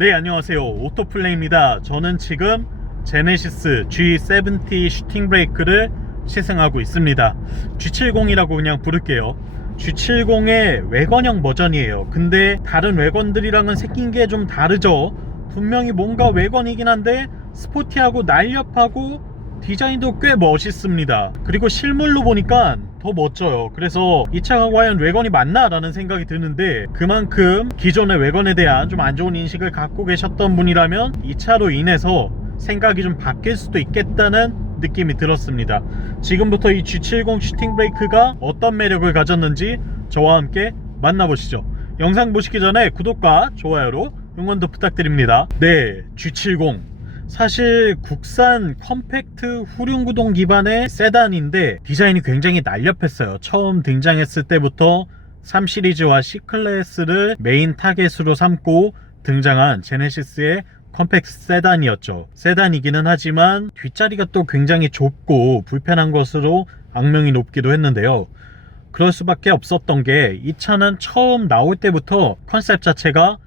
네 안녕하세요. 오토플레이입니다. 저는 지금 제네시스 G70 슈팅 브레이크를 시승하고 있습니다. G70이라고 그냥 부를게요. G70의 외관형 버전이에요. 근데 다른 외관들이랑은 생긴 게 좀 다르죠? 분명히 뭔가 외관이긴 한데 스포티하고 날렵하고 디자인도 꽤 멋있습니다. 그리고 실물로 보니까 더 멋져요. 그래서 이 차가 과연 외관이 맞나 라는 생각이 드는데 그만큼 기존의 외관에 대한 좀 안 좋은 인식을 갖고 계셨던 분이라면 이 차로 인해서 생각이 좀 바뀔 수도 있겠다는 느낌이 들었습니다. 지금부터 이 G70 슈팅 브레이크가 어떤 매력을 가졌는지 저와 함께 만나보시죠. 영상 보시기 전에 구독과 좋아요로 응원도 부탁드립니다. 네 G70 사실 국산 컴팩트 후륜구동 기반의 세단인데 디자인이 굉장히 날렵했어요. 처음 등장했을 때부터 3 시리즈와 C 클래스를 메인 타겟으로 삼고 등장한 제네시스의 컴팩트 세단이었죠. 세단이기는 하지만 뒷자리가 또 굉장히 좁고 불편한 것으로 악명이 높기도 했는데요. 그럴 수밖에 없었던 게 이 차는 처음 나올 때부터 컨셉 자체가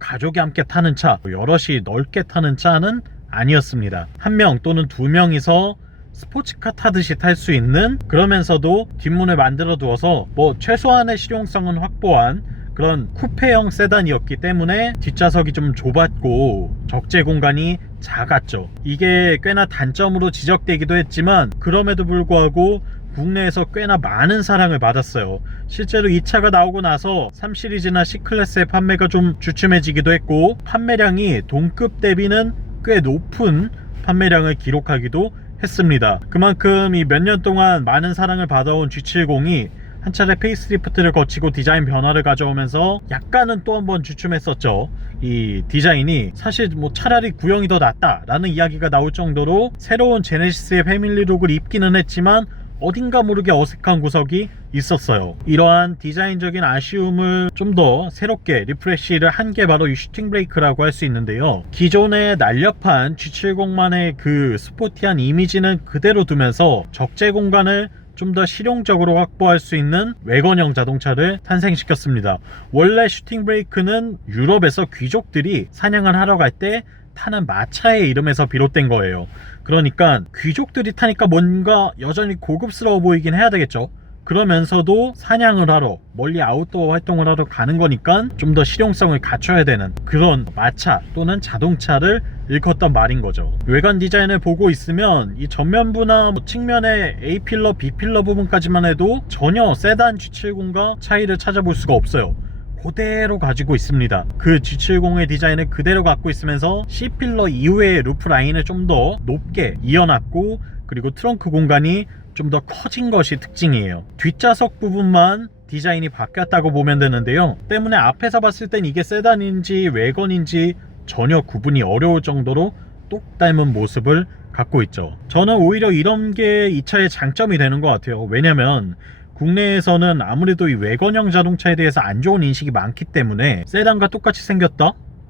가족이 함께 타는 차, 여럿이 넓게 타는 차는 아니었습니다. 한 명 또는 두 명이서 스포츠카 타듯이 탈 수 있는 그러면서도 뒷문을 만들어 두어서 뭐 최소한의 실용성은 확보한 그런 쿠페형 세단이었기 때문에 뒷좌석이 좀 좁았고 적재 공간이 작았죠. 이게 꽤나 단점으로 지적되기도 했지만 그럼에도 불구하고 국내에서 꽤나 많은 사랑을 받았어요. 실제로 이 차가 나오고 나서 3 시리즈나 C 클래스의 판매가 좀 주춤해지기도 했고 판매량이 동급 대비는 꽤 높은 판매량을 기록하기도 했습니다. 그만큼 이 몇 년 동안 많은 사랑을 받아온 G70이 한 차례 페이스리프트를 거치고 디자인 변화를 가져오면서 약간은 또 한번 주춤했었죠. 이 디자인이 사실 뭐 차라리 구형이 더 낫다라는 이야기가 나올 정도로 새로운 제네시스의 패밀리룩을 입기는 했지만 어딘가 모르게 어색한 구석이 있었어요. 이러한 디자인적인 아쉬움을 좀 더 새롭게 리프레쉬를 한 게 바로 이 슈팅 브레이크라고 할 수 있는데요. 기존의 날렵한 G70만의 그 스포티한 이미지는 그대로 두면서 적재 공간을 좀더 실용적으로 확보할 수 있는 외관형 자동차를 탄생시켰습니다. 원래 슈팅 브레이크는 유럽에서 귀족들이 사냥을 하러 갈 때 타는 마차의 이름에서 비롯된 거예요. 그러니까 귀족들이 타니까 뭔가 여전히 고급스러워 보이긴 해야 되겠죠. 그러면서도 사냥을 하러 멀리 아웃도어 활동을 하러 가는 거니까 좀 더 실용성을 갖춰야 되는 그런 마차 또는 자동차를 일컫던 말인 거죠. 외관 디자인을 보고 있으면 이 전면부나 뭐 측면의 A 필러, B 필러 부분까지만 해도 전혀 세단 G70과 차이를 찾아볼 수가 없어요. 그대로 가지고 있습니다. 그 G70의 디자인을 그대로 갖고 있으면서 C필러 이후의 루프 라인을 좀 더 높게 이어놨고 그리고 트렁크 공간이 좀 더 커진 것이 특징이에요. 뒷좌석 부분만 디자인이 바뀌었다고 보면 되는데요. 때문에 앞에서 봤을 땐 이게 세단인지 외건인지 전혀 구분이 어려울 정도로 똑 닮은 모습을 갖고 있죠. 저는 오히려 이런 게 이 차의 장점이 되는 것 같아요. 왜냐면 국내에서는 아무래도 이 외건형 자동차에 대해서 안 좋은 인식이 많기 때문에 세단과 똑같이 생겼다?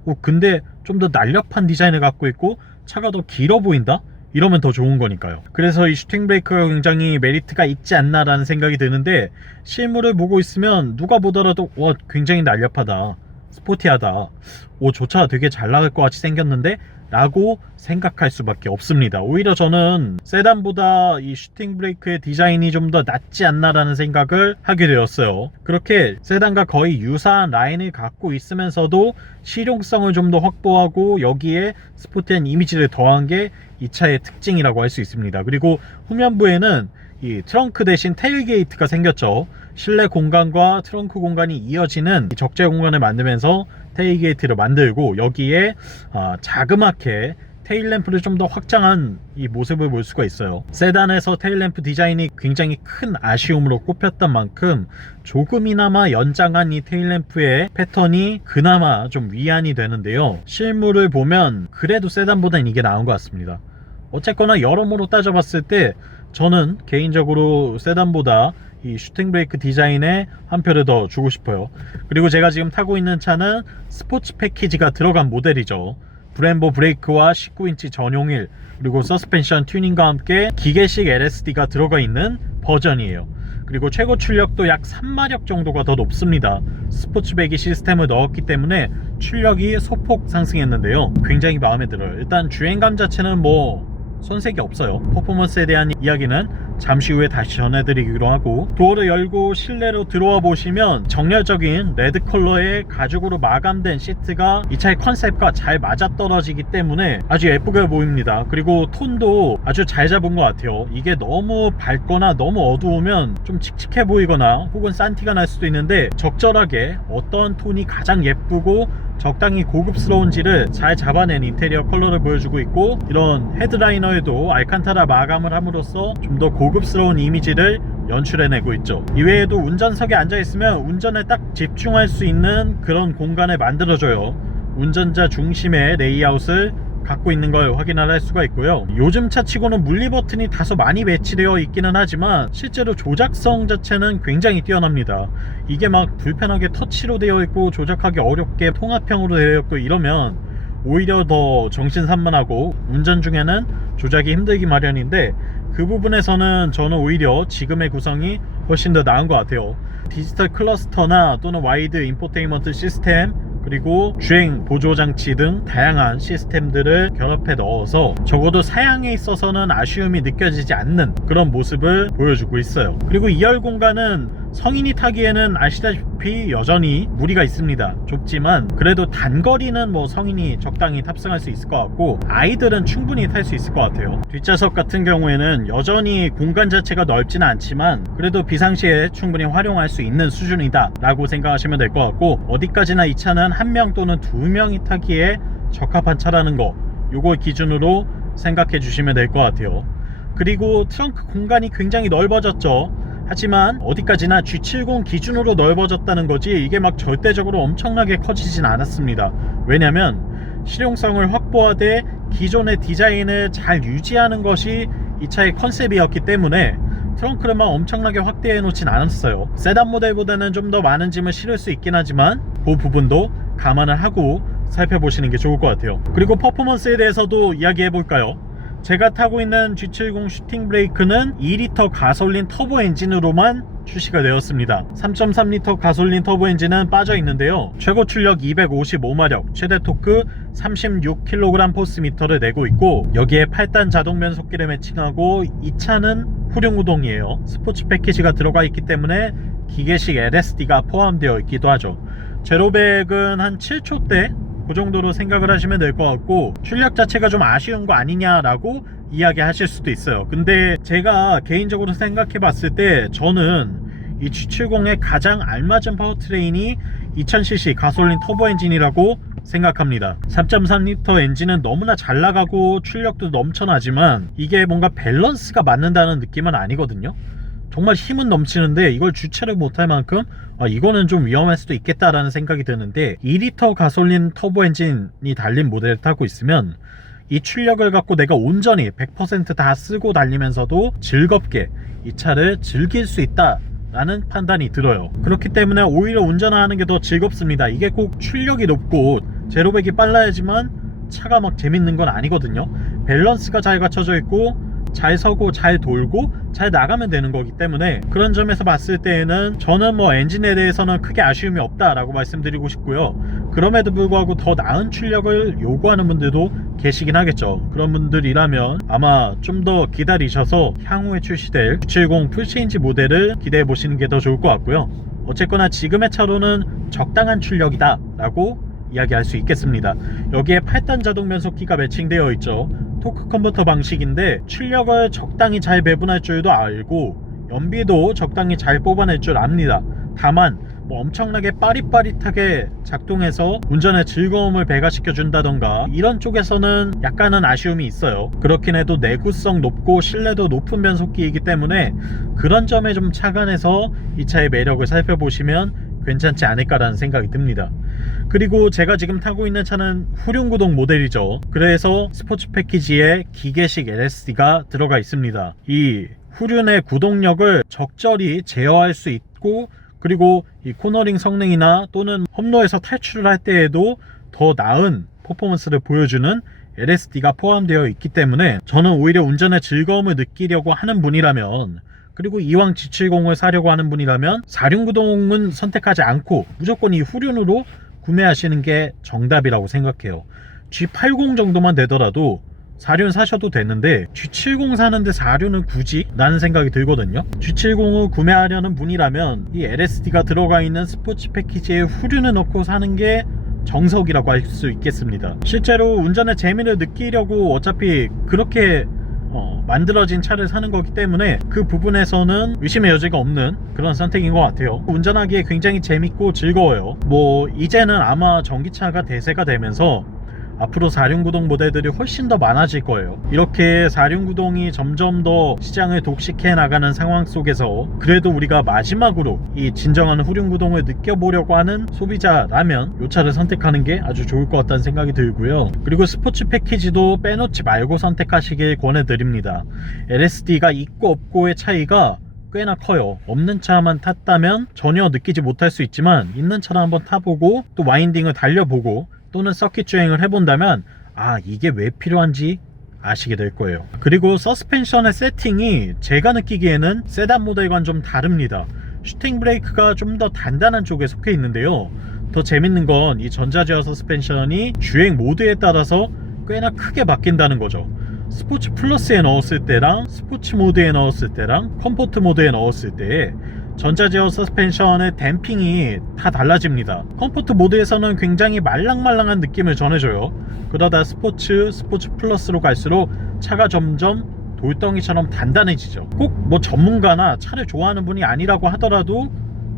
어, 근데 좀 더 날렵한 디자인을 갖고 있고 차가 더 길어 보인다? 이러면 더 좋은 거니까요. 그래서 이 슈팅 브레이크가 굉장히 메리트가 있지 않나라는 생각이 드는데 실물을 보고 있으면 누가 보더라도 와 굉장히 날렵하다. 스포티하다. 오, 저 차 되게 잘 나갈 것 같이 생겼는데? 라고 생각할 수밖에 없습니다. 오히려 저는 세단보다 이 슈팅 브레이크의 디자인이 좀 더 낫지 않나라는 생각을 하게 되었어요. 그렇게 세단과 거의 유사한 라인을 갖고 있으면서도 실용성을 좀 더 확보하고 여기에 스포티한 이미지를 더한 게 이 차의 특징이라고 할 수 있습니다. 그리고 후면부에는 이 트렁크 대신 테일게이트가 생겼죠. 실내 공간과 트렁크 공간이 이어지는 이 적재 공간을 만들면서 테일게이트를 만들고 여기에 아, 자그맣게 테일램프를 좀 더 확장한 이 모습을 볼 수가 있어요. 세단에서 테일램프 디자인이 굉장히 큰 아쉬움으로 꼽혔던 만큼 조금이나마 연장한 이 테일램프의 패턴이 그나마 좀 위안이 되는데요. 실물을 보면 그래도 세단보다는 이게 나은 것 같습니다. 어쨌거나 여러모로 따져봤을 때 저는 개인적으로 세단보다 이 슈팅 브레이크 디자인에 한 표를 더 주고 싶어요. 그리고 제가 지금 타고 있는 차는 스포츠 패키지가 들어간 모델이죠. 브렘보 브레이크와 19인치 전용 휠 그리고 서스펜션 튜닝과 함께 기계식 LSD가 들어가 있는 버전이에요. 그리고 최고 출력도 약 3마력 정도가 더 높습니다. 스포츠 배기 시스템을 넣었기 때문에 출력이 소폭 상승했는데요. 굉장히 마음에 들어요. 일단 주행감 자체는 뭐 손색이 없어요. 퍼포먼스에 대한 이야기는 잠시 후에 다시 전해드리기로 하고 도어를 열고 실내로 들어와 보시면 정열적인 레드 컬러의 가죽으로 마감된 시트가 이 차의 컨셉과 잘 맞아떨어지기 때문에 아주 예쁘게 보입니다. 그리고 톤도 아주 잘 잡은 것 같아요. 이게 너무 밝거나 너무 어두우면 좀 칙칙해 보이거나 혹은 싼 티가 날 수도 있는데 적절하게 어떤 톤이 가장 예쁘고 적당히 고급스러운지를 잘 잡아낸 인테리어 컬러를 보여주고 있고 이런 헤드라이너에도 알칸타라 마감을 함으로써 좀 더 고급스러운 이미지를 연출해내고 있죠. 이외에도 운전석에 앉아있으면 운전에 딱 집중할 수 있는 그런 공간을 만들어줘요. 운전자 중심의 레이아웃을 갖고 있는 걸 확인을 할 수가 있고요. 요즘 차 치고는 물리 버튼이 다소 많이 배치되어 있기는 하지만 실제로 조작성 자체는 굉장히 뛰어납니다. 이게 막 불편하게 터치로 되어 있고 조작하기 어렵게 통합형으로 되어 있고 이러면 오히려 더 정신 산만하고 운전 중에는 조작이 힘들기 마련인데 그 부분에서는 저는 오히려 지금의 구성이 훨씬 더 나은 것 같아요. 디지털 클러스터나 또는 와이드 인포테인먼트 시스템 그리고 주행 보조 장치 등 다양한 시스템들을 결합해 넣어서 적어도 사양에 있어서는 아쉬움이 느껴지지 않는 그런 모습을 보여주고 있어요. 그리고 2열 공간은 성인이 타기에는 아시다시피 여전히 무리가 있습니다. 좁지만 그래도 단거리는 뭐 성인이 적당히 탑승할 수 있을 것 같고 아이들은 충분히 탈 수 있을 것 같아요. 뒷좌석 같은 경우에는 여전히 공간 자체가 넓지는 않지만 그래도 비상시에 충분히 활용할 수 있는 수준이다 라고 생각하시면 될 것 같고 어디까지나 이 차는 한 명 또는 두 명이 타기에 적합한 차라는 거 요걸 기준으로 생각해 주시면 될 것 같아요. 그리고 트렁크 공간이 굉장히 넓어졌죠. 하지만 어디까지나 G70 기준으로 넓어졌다는 거지 이게 막 절대적으로 엄청나게 커지진 않았습니다. 왜냐면 실용성을 확보하되 기존의 디자인을 잘 유지하는 것이 이 차의 컨셉이었기 때문에 트렁크를 막 엄청나게 확대해 놓진 않았어요. 세단 모델보다는 좀 더 많은 짐을 실을 수 있긴 하지만 그 부분도 감안을 하고 살펴보시는 게 좋을 것 같아요. 그리고 퍼포먼스에 대해서도 이야기해 볼까요? 제가 타고 있는 G70 슈팅 브레이크는 2리터 가솔린 터보 엔진으로만 출시가 되었습니다. 3.3리터 가솔린 터보 엔진은 빠져 있는데요. 최고 출력 255마력, 최대 토크 36kg 포스미터를 내고 있고 여기에 8단 자동 변속기를 매칭하고 이 차는 후륜구동이에요. 스포츠 패키지가 들어가 있기 때문에 기계식 LSD가 포함되어 있기도 하죠. 제로백은 한 7초대 그 정도로 생각을 하시면 될 것 같고 출력 자체가 좀 아쉬운 거 아니냐라고 이야기하실 수도 있어요. 근데 제가 개인적으로 생각해 봤을 때 저는 이 G70의 가장 알맞은 파워트레인이 2000cc 가솔린 터보 엔진이라고 생각합니다. 3.3리터 엔진은 너무나 잘 나가고 출력도 넘쳐나지만 이게 뭔가 밸런스가 맞는다는 느낌은 아니거든요. 정말 힘은 넘치는데 이걸 주체를 못할 만큼 아, 이거는 좀 위험할 수도 있겠다라는 생각이 드는데 2리터 가솔린 터보 엔진이 달린 모델을 타고 있으면 이 출력을 갖고 내가 온전히 100%다 쓰고 달리면서도 즐겁게 이 차를 즐길 수 있다. 라는 판단이 들어요. 그렇기 때문에 오히려 운전하는 게 더 즐겁습니다. 이게 꼭 출력이 높고 제로백이 빨라야지만 차가 막 재밌는 건 아니거든요. 밸런스가 잘 갖춰져 있고 잘 서고 잘 돌고 잘 나가면 되는 거기 때문에 그런 점에서 봤을 때에는 저는 뭐 엔진에 대해서는 크게 아쉬움이 없다라고 말씀드리고 싶고요. 그럼에도 불구하고 더 나은 출력을 요구하는 분들도 계시긴 하겠죠. 그런 분들이라면 아마 좀 더 기다리셔서 향후에 출시될 970 풀체인지 모델을 기대해 보시는 게 더 좋을 것 같고요. 어쨌거나 지금의 차로는 적당한 출력이다 라고 이야기할 수 있겠습니다. 여기에 8단 자동 변속기가 매칭되어 있죠. 토크 컨버터 방식인데 출력을 적당히 잘 배분할 줄도 알고 연비도 적당히 잘 뽑아낼 줄 압니다. 다만 뭐 엄청나게 빠릿빠릿하게 작동해서 운전의 즐거움을 배가시켜 준다던가 이런 쪽에서는 약간은 아쉬움이 있어요. 그렇긴 해도 내구성 높고 신뢰도 높은 변속기이기 때문에 그런 점에 좀 착안해서 이 차의 매력을 살펴보시면 괜찮지 않을까라는 생각이 듭니다. 그리고 제가 지금 타고 있는 차는 후륜구동 모델이죠. 그래서 스포츠 패키지에 기계식 LSD가 들어가 있습니다. 이 후륜의 구동력을 적절히 제어할 수 있고 그리고 이 코너링 성능이나 또는 험로에서 탈출을 할 때에도 더 나은 퍼포먼스를 보여주는 LSD가 포함되어 있기 때문에 저는 오히려 운전의 즐거움을 느끼려고 하는 분이라면 그리고 이왕 G70을 사려고 하는 분이라면 4륜구동은 선택하지 않고 무조건 이 후륜으로 구매하시는 게 정답이라고 생각해요. G80 정도만 되더라도 4륜 사셔도 되는데 G70 사는데 4륜은 굳이? 라는 생각이 들거든요 G70을 구매하려는 분이라면 이 LSD가 들어가 있는 스포츠 패키지에 후륜을 넣고 사는 게 정석이라고 할 수 있겠습니다 실제로 운전의 재미를 느끼려고 어차피 그렇게 어, 만들어진 차를 사는 거기 때문에 그 부분에서는 의심의 여지가 없는 그런 선택인 것 같아요. 운전하기에 굉장히 재밌고 즐거워요. 뭐 이제는 아마 전기차가 대세가 되면서 앞으로 4륜구동 모델들이 훨씬 더 많아질 거예요. 이렇게 4륜구동이 점점 더 시장을 독식해 나가는 상황 속에서 그래도 우리가 마지막으로 이 진정한 후륜구동을 느껴보려고 하는 소비자라면 이 차를 선택하는 게 아주 좋을 것 같다는 생각이 들고요. 그리고 스포츠 패키지도 빼놓지 말고 선택하시길 권해드립니다. LSD가 있고 없고의 차이가 꽤나 커요. 없는 차만 탔다면 전혀 느끼지 못할 수 있지만 있는 차를 한번 타보고 또 와인딩을 달려보고 또는 서킷 주행을 해본다면 아 이게 왜 필요한지 아시게 될 거예요. 그리고 서스펜션의 세팅이 제가 느끼기에는 세단 모델과는 좀 다릅니다. 슈팅 브레이크가 좀 더 단단한 쪽에 속해 있는데요. 더 재밌는 건 이 전자제어 서스펜션이 주행 모드에 따라서 꽤나 크게 바뀐다는 거죠. 스포츠 플러스에 넣었을 때랑 스포츠 모드에 넣었을 때랑 컴포트 모드에 넣었을 때 전자제어 서스펜션의 댐핑이 다 달라집니다. 컴포트 모드에서는 굉장히 말랑말랑한 느낌을 전해줘요. 그러다 스포츠, 스포츠 플러스로 갈수록 차가 점점 돌덩이처럼 단단해지죠. 꼭 뭐 전문가나 차를 좋아하는 분이 아니라고 하더라도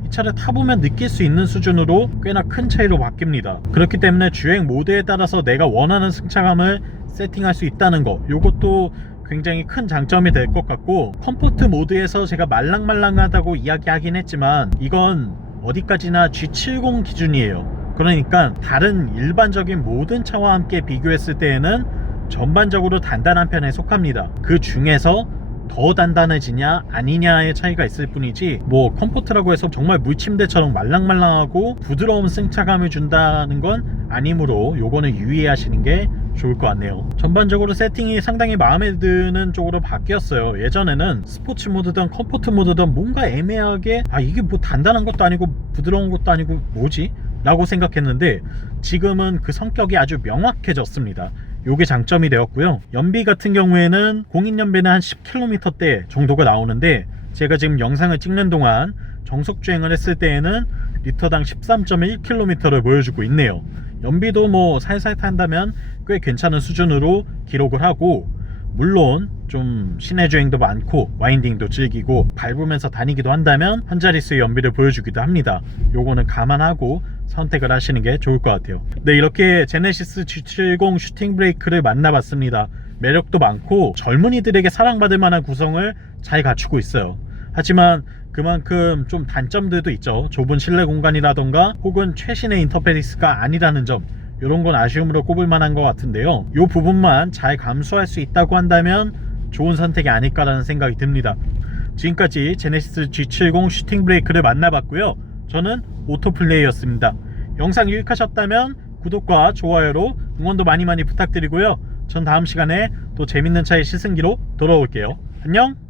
이 차를 타보면 느낄 수 있는 수준으로 꽤나 큰 차이로 바뀝니다. 그렇기 때문에 주행 모드에 따라서 내가 원하는 승차감을 세팅할 수 있다는 거 요것도 굉장히 큰 장점이 될 것 같고 컴포트 모드에서 제가 말랑말랑하다고 이야기하긴 했지만 이건 어디까지나 G70 기준이에요. 그러니까 다른 일반적인 모든 차와 함께 비교했을 때에는 전반적으로 단단한 편에 속합니다. 그 중에서 더 단단해지냐 아니냐의 차이가 있을 뿐이지 뭐 컴포트라고 해서 정말 물침대처럼 말랑말랑하고 부드러운 승차감을 준다는 건 아니므로 요거는 유의하시는 게 좋을 것 같네요. 전반적으로 세팅이 상당히 마음에 드는 쪽으로 바뀌었어요. 예전에는 스포츠 모드든 컴포트 모드든 뭔가 애매하게 아 이게 뭐 단단한 것도 아니고 부드러운 것도 아니고 뭐지? 라고 생각했는데 지금은 그 성격이 아주 명확해졌습니다. 요게 장점이 되었고요. 연비 같은 경우에는 공인연비는 한 10km대 정도가 나오는데 제가 지금 영상을 찍는 동안 정속 주행을 했을 때에는 리터당 13.1km를 보여주고 있네요 연비도 뭐 살살 탄다면 꽤 괜찮은 수준으로 기록을 하고 물론 좀 시내 주행도 많고 와인딩도 즐기고 밟으면서 다니기도 한다면 한 자릿수의 연비를 보여주기도 합니다. 요거는 감안하고 선택을 하시는 게 좋을 것 같아요. 네 이렇게 제네시스 G70 슈팅 브레이크를 만나봤습니다. 매력도 많고 젊은이들에게 사랑받을 만한 구성을 잘 갖추고 있어요. 하지만 그만큼 좀 단점들도 있죠. 좁은 실내 공간이라던가 혹은 최신의 인터페이스가 아니라는 점 이런 건 아쉬움으로 꼽을 만한 것 같은데요. 이 부분만 잘 감수할 수 있다고 한다면 좋은 선택이 아닐까라는 생각이 듭니다. 지금까지 제네시스 G70 슈팅 브레이크를 만나봤고요. 저는 오토플레이였습니다. 영상 유익하셨다면 구독과 좋아요로 응원도 많이 많이 부탁드리고요. 전 다음 시간에 또 재밌는 차의 시승기로 돌아올게요. 안녕!